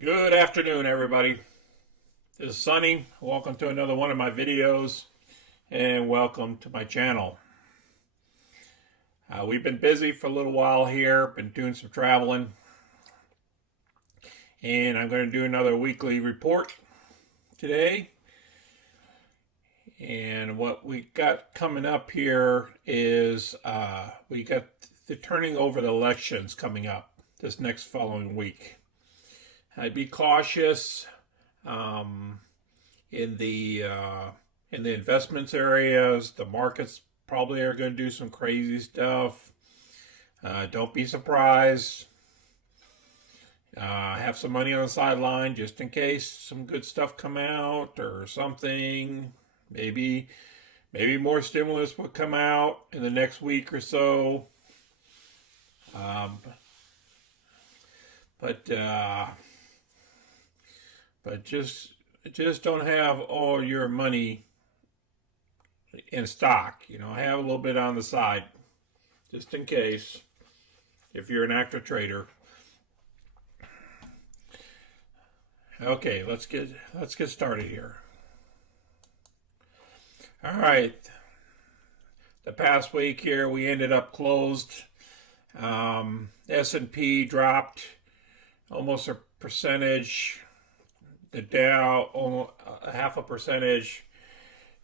Good afternoon, everybody. This is Sunny. Welcome to another one of my videos, and welcome to my channel. We've been busy for a little while here, been doing some traveling, and I'm going to do another weekly report today. And what we got coming up here is we got the turning over the elections coming up this next following week. I'd be cautious in the investments areas. The markets probably are going to do some crazy stuff. Don't be surprised. Have some money on the sideline just in case some good stuff come out or something. Maybe more stimulus will come out in the next week or so. But just don't have all your money in stock. Have a little bit on the side, just in case, if you're an active trader. Okay, let's get started here. All right. The past week here, we ended up closed. S&P dropped almost a percentage. The Dow almost a half a percentage,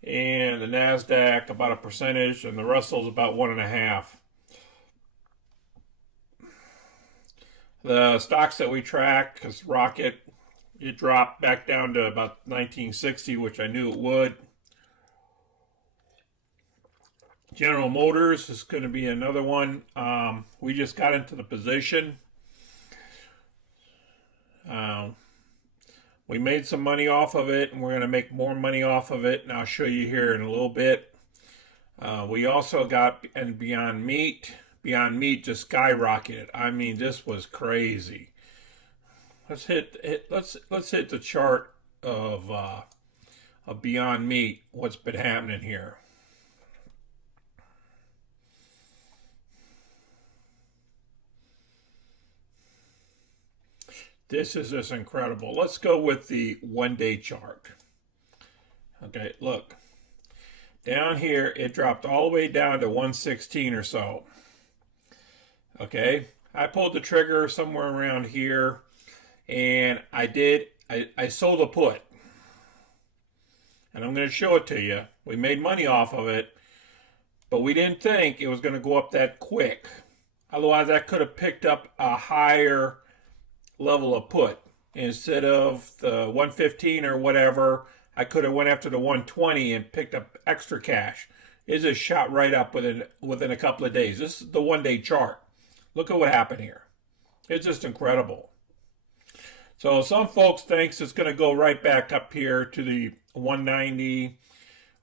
and the NASDAQ about a percentage, and the Russell's about 1.5. The stocks that we track, because Rocket, it dropped back down to about 1960, which I knew it would. General Motors is going to be another one. We just got into the position. We made some money off of it, and we're going to make more money off of it, and I'll show you here in a little bit. We also got Beyond Meat. Beyond Meat just skyrocketed. I mean, this was crazy. Let's hit the chart of Beyond Meat. What's been happening here? This is just incredible. Let's go with the one-day chart. Okay, look. Down here, it dropped all the way down to 116 or so. Okay, I pulled the trigger somewhere around here, and I sold a put. And I'm going to show it to you. We made money off of it, but we didn't think it was going to go up that quick. Otherwise, I could have picked up a higher level of put. Instead of the 115 or whatever, I could have went after the 120 and picked up extra cash. It just shot right up within a couple of days. This is the one-day chart. Look at what happened here. It's just incredible. So some folks thinks it's going to go right back up here to the 190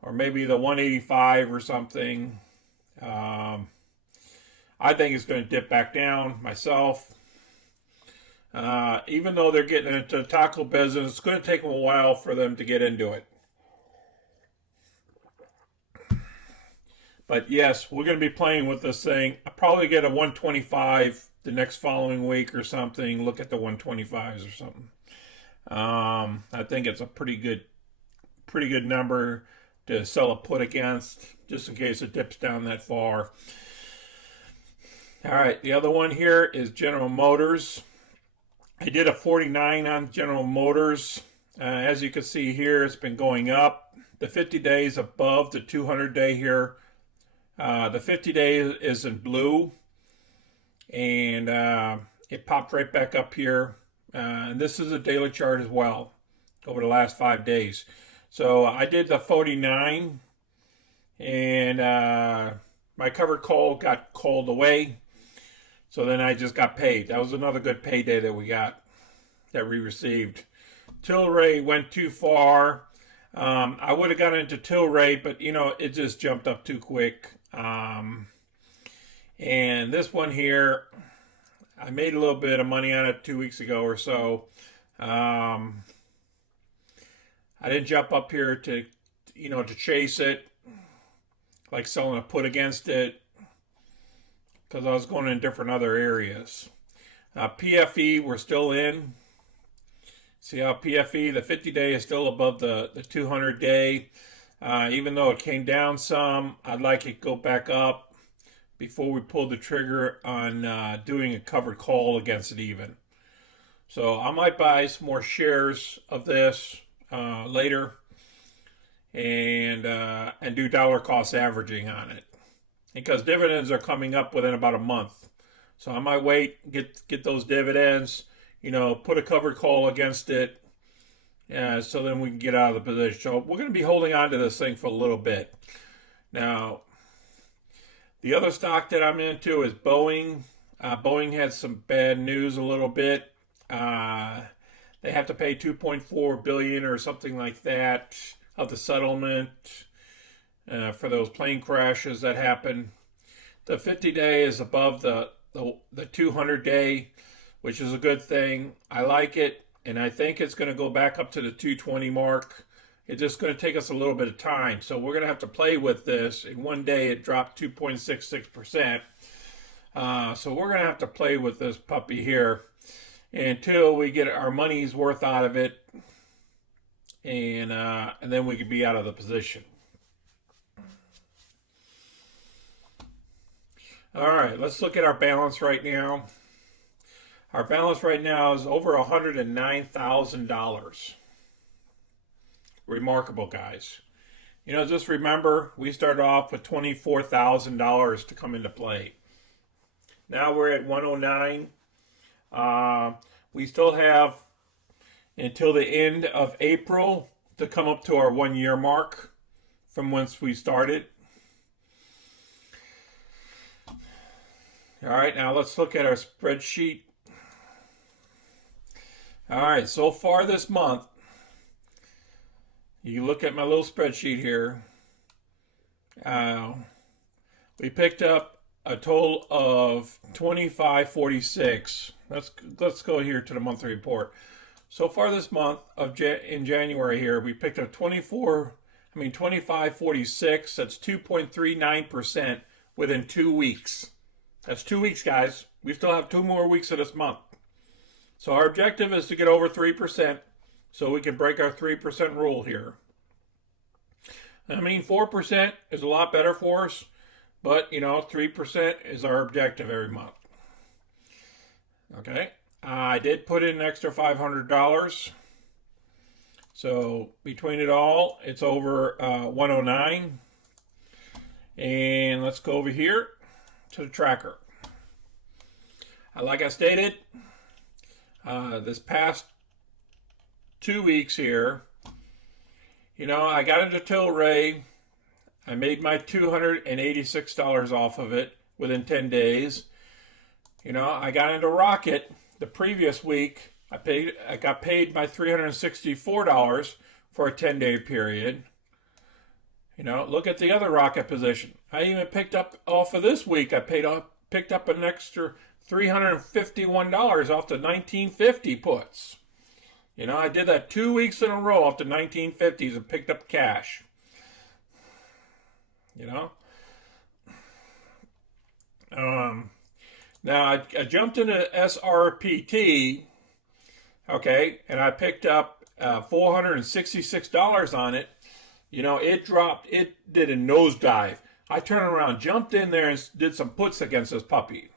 or maybe the 185 or something. I think it's going to dip back down myself. Even though they're getting into the taco business, it's going to take them a while for them to get into it. But yes, we're going to be playing with this thing. I'll probably get a 125 the next following week or something. Look at the 125s or something. I think it's a pretty good number to sell a put against, just in case it dips down that far. All right, the other one here is General Motors. I did a 49 on General Motors. As you can see here, it's been going up. The 50 days above the 200-day here. The 50-day is in blue. And it popped right back up here. And this is a daily chart as well over the last 5 days. So I did the 49. And my covered call got called away. So then I just got paid. That was another good payday that we received. Tilray went too far. I would have got into Tilray, but it just jumped up too quick. And this one here, I made a little bit of money on it 2 weeks ago or so. I didn't jump up here to chase it, like selling a put against it, because I was going in different other areas. PFE, we're still in. See how PFE, the 50-day, is still above the 200-day. Even though it came down some, I'd like it to go back up before we pull the trigger on doing a covered call against it even. So I might buy some more shares of this later and do dollar cost averaging on it, because dividends are coming up within about a month. So I might wait, get those dividends, put a covered call against it, so then we can get out of the position. So we're going to be holding on to this thing for a little bit. Now, the other stock that I'm into is Boeing. Boeing had some bad news a little bit. They have to pay $2.4 billion or something like that of the settlement for those plane crashes that happened. The 50-day is above the 200-day, which is a good thing. I like it, and I think it's going to go back up to the 220 mark. It's just going to take us a little bit of time. So we're going to have to play with this. In one day, it dropped 2.66%. So we're going to have to play with this puppy here until we get our money's worth out of it, and then we could be out of the position. All right, let's look at our balance right now. Our balance right now is over $109,000. Remarkable, guys. Just remember, we started off with $24,000 to come into play. Now we're at 109. We still have until the end of April to come up to our 1 year mark from whence we started. All right, now let's look at our spreadsheet. All right, so far this month, you look at my little spreadsheet here. We picked up a total of $25.46. Let's go here to the monthly report. So far this month in January here, we picked up $25.46. That's 2.39% within 2 weeks. That's 2 weeks, guys. We still have 2 more weeks of this month. So our objective is to get over 3% so we can break our 3% rule here. 4% is a lot better for us, but 3% is our objective every month. Okay, I did put in an extra $500. So between it all, it's over 109. And let's go over here to the tracker. Like I stated, this past 2 weeks here, I got into Tilray. I made my $286 off of it within 10 days. I got into Rocket the previous week. I got paid my $364 for a 10-day period. Look at the other Rocket position. I even picked up off of this week. I picked up an extra $351 off the 1950 puts. I did that 2 weeks in a row off the 1950s and picked up cash. Now I jumped into SRPT, okay, and I picked up $466 on it. It dropped. It did a nosedive. I turned around, jumped in there, and did some puts against this puppy.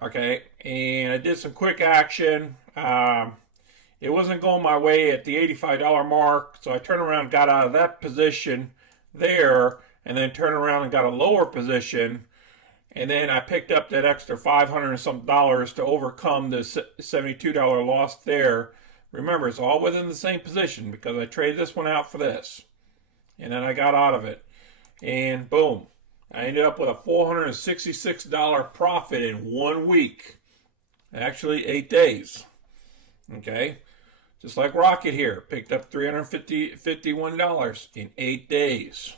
Okay, and I did some quick action. It wasn't going my way at the $85 mark, so I turned around, got out of that position there, and then turned around and got a lower position. And then I picked up that extra $500 and some dollars to overcome the $72 loss there. Remember, it's all within the same position because I traded this one out for this. And then I got out of it. And boom, I ended up with a $466 profit in 1 week. Actually, 8 days. Okay? Just like Rocket here. Picked up $351 in 8 days.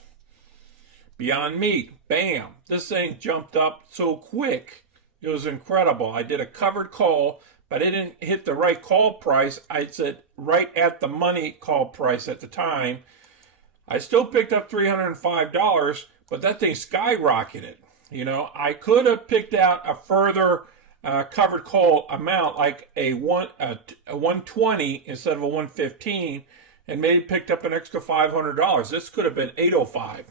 Beyond Meat, bam, this thing jumped up so quick. It was incredible. I did a covered call, but I didn't hit the right call price. I said right at the money call price at the time. I still picked up $305, but that thing skyrocketed. I could have picked out a further covered call amount like a 120 instead of a 115, and maybe picked up an extra $500. This could have been 805.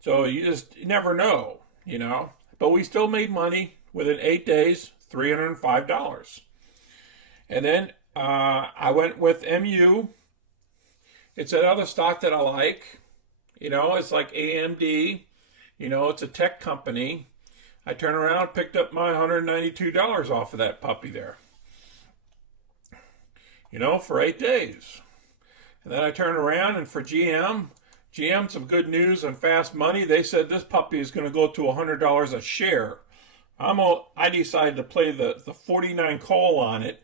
So you never know, you know. But we still made money within 8 days, $305. And then I went with MU. It's another stock that I like. You know, it's like AMD. You know, it's a tech company. I turned around and picked up my $192 off of that puppy there. You know, for 8 days. And then I turned around, and for GM, some good news on fast money. They said this puppy is going to go to $100 a share. I decided to play the 49 call on it.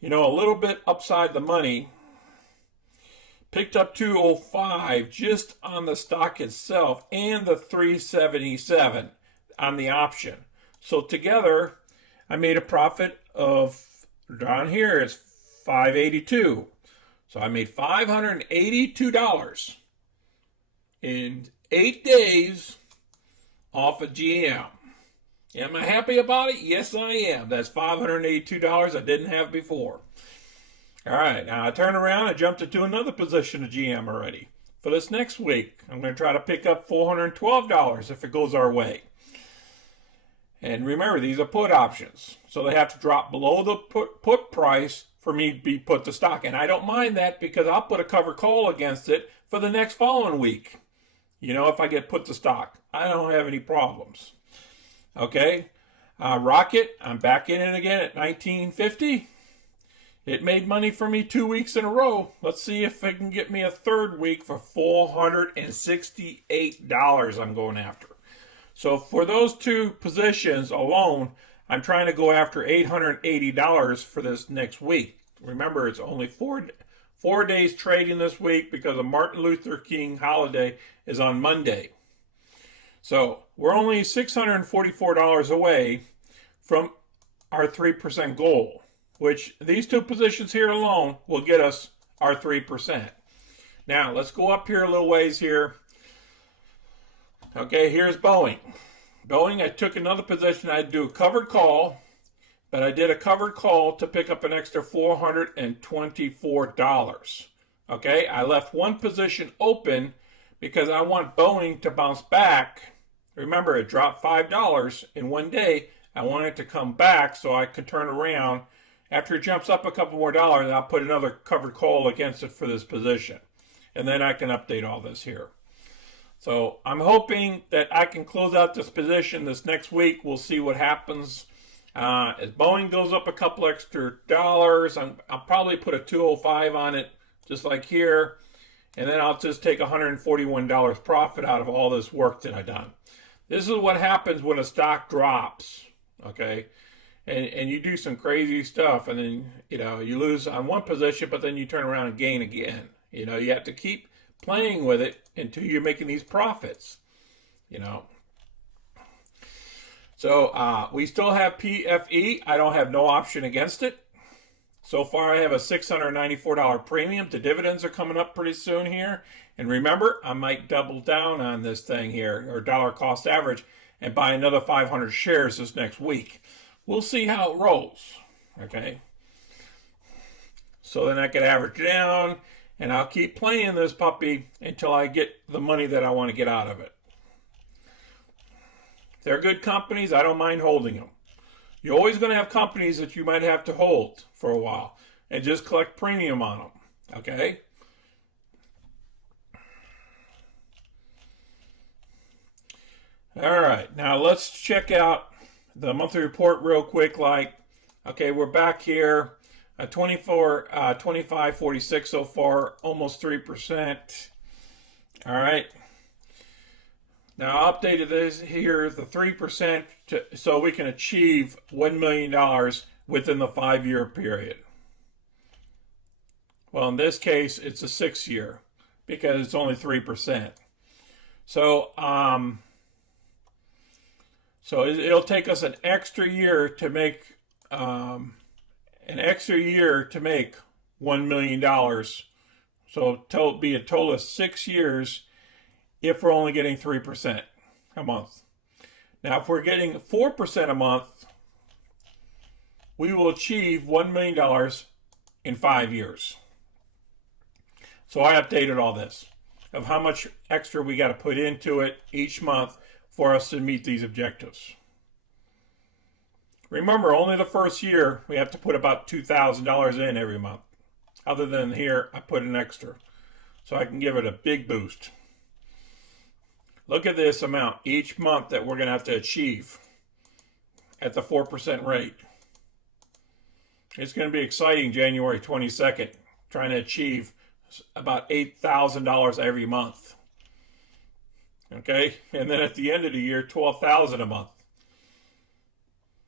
You know, a little bit upside the money. Picked up 205 just on the stock itself and the 377 on the option. So together, I made a profit of, down here, it's 582. So I made $582 in 8 days off of GM. Am I happy about it? Yes, I am. That's $582 I didn't have before. All right, now I turn around and jumped into another position of GM already. For this next week, I'm going to try to pick up $412 if it goes our way. And remember, these are put options. So they have to drop below the put price for me to be put to stock. And I don't mind that because I'll put a cover call against it for the next following week. You know, if I get put to stock, I don't have any problems. Okay, Rocket, I'm back in it again at 1950. It made money for me 2 weeks in a row. Let's see if it can get me a third week for $468 I'm going after. So for those two positions alone, I'm trying to go after $880 for this next week. Remember, it's only 4 days trading this week because the Martin Luther King holiday is on Monday. So we're only $644 away from our 3% goal, which these two positions here alone will get us our 3%. Now, let's go up here a little ways here. Okay, here's Boeing. Boeing, I took another position. I'd do a covered call, but I did a covered call to pick up an extra $424. Okay, I left one position open because I want Boeing to bounce back. Remember, it dropped $5 in 1 day. I want it to come back so I can turn around. After it jumps up a couple more dollars, I'll put another covered call against it for this position. And then I can update all this here. So I'm hoping that I can close out this position this next week. We'll see what happens. As Boeing goes up a couple extra dollars, I'll probably put a 205 on it, just like here. And then I'll just take $141 profit out of all this work that I've done. This is what happens when a stock drops, okay? And you do some crazy stuff, and then, you know, you lose on one position, but then you turn around and gain again. You know, you have to keep playing with it until you're making these profits, you know. So we still have PFE. I don't have no option against it. So far, I have a $694 premium. The dividends are coming up pretty soon here. And remember, I might double down on this thing here, or dollar cost average, and buy another 500 shares this next week. We'll see how it rolls, okay? So then I can average down, and I'll keep playing this puppy until I get the money that I want to get out of it. They're good companies. I don't mind holding them. You're always going to have companies that you might have to hold for a while and just collect premium on them, okay? All right, now let's check out the monthly report real quick. Okay, we're back here, 25.46 so far, almost 3%. All right. Now I updated this here, the 3%, so we can achieve $1 million within the 5-year period. Well, in this case, it's a 6-year because it's only 3%. So, it'll take us an extra year to make $1 million. So it'll be a total of 6 years if we're only getting 3% a month. Now, if we're getting 4% a month, we will achieve $1 million in 5 years. So I updated all this of how much extra we got to put into it each month for us to meet these objectives. Remember, only the first year we have to put about $2,000 in every month. Other than here, I put an extra, so I can give it a big boost. Look at this amount each month that we're going to have to achieve at the 4% rate. It's going to be exciting January 22nd, trying to achieve about $8,000 every month. Okay? And then at the end of the year, $12,000 a month.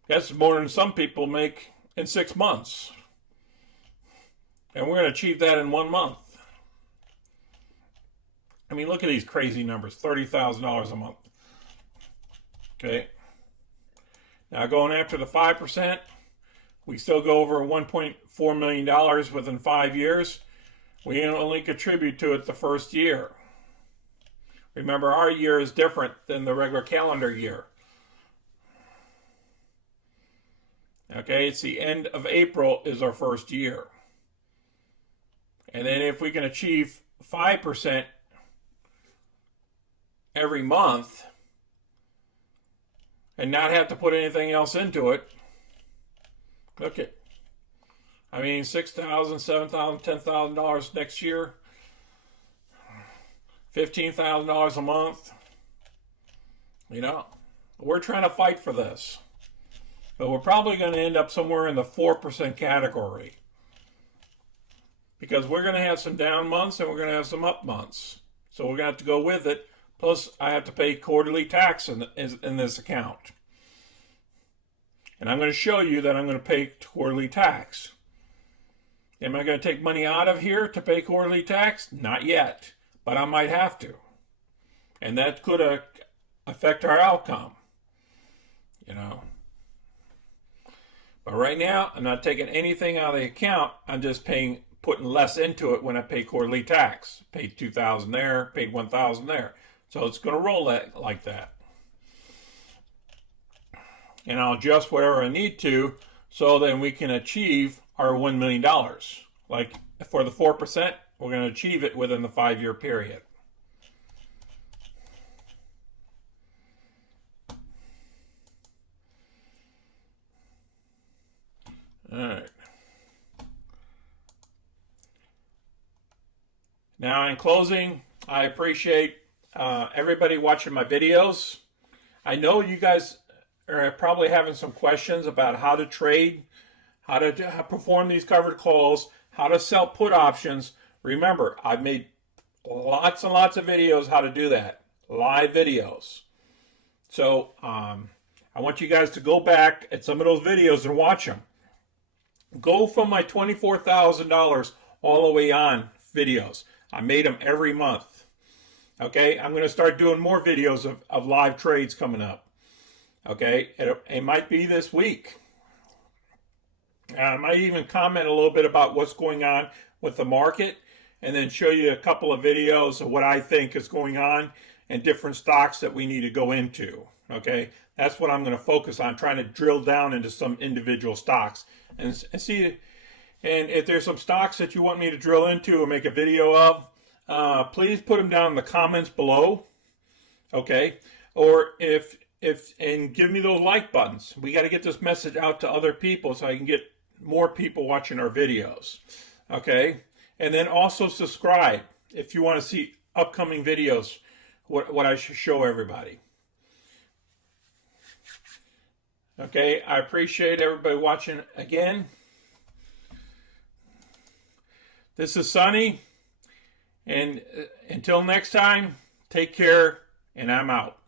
That's more than some people make in 6 months. And we're going to achieve that in 1 month. I mean, look at these crazy numbers, $30,000 a month. Okay. Now going after the 5%, we still go over $1.4 million within 5 years. We only contribute to it the first year. Remember, our year is different than the regular calendar year. Okay, it's the end of April is our first year. And then if we can achieve 5% every month and not have to put anything else into it, look at, I mean, $6,000, $7,000, $10,000 next year, $15,000 a month. You know, we're trying to fight for this. But we're probably going to end up somewhere in the 4% category. Because we're going to have some down months and we're going to have some up months. So we're going to have to go with it. Plus, I have to pay quarterly tax in this account. And I'm going to show you that I'm going to pay quarterly tax. Am I going to take money out of here to pay quarterly tax? Not yet. But I might have to. And that could affect our outcome. You know. But right now, I'm not taking anything out of the account. I'm just putting less into it when I pay quarterly tax. Paid $2,000 there, paid $1,000 there. So it's going to roll like that. And I'll adjust whatever I need to so then we can achieve our $1 million. Like for the 4%, we're going to achieve it within the 5-year period. All right. Now, in closing, I appreciate everybody watching my videos. I know you guys are probably having some questions about how to trade, how to perform these covered calls, how to sell put options. Remember, I've made lots and lots of videos how to do that, live videos. So I want you guys to go back at some of those videos and watch them. Go from my $24,000 all the way on videos. I made them every month. Okay, I'm going to start doing more videos of live trades coming up. Okay, it might be this week. I might even comment a little bit about what's going on with the market and then show you a couple of videos of what I think is going on and different stocks that we need to go into. Okay, that's what I'm going to focus on, trying to drill down into some individual stocks and see. And if there's some stocks that you want me to drill into or make a video of, please put them down in the comments below. Okay, or and give me those like buttons. We got to get this message out to other people so I can get more people watching our videos. Okay, and then also subscribe if you want to see upcoming videos, what I should show everybody. Okay, I appreciate everybody watching again. This is Sonny, and until next time, take care, and I'm out.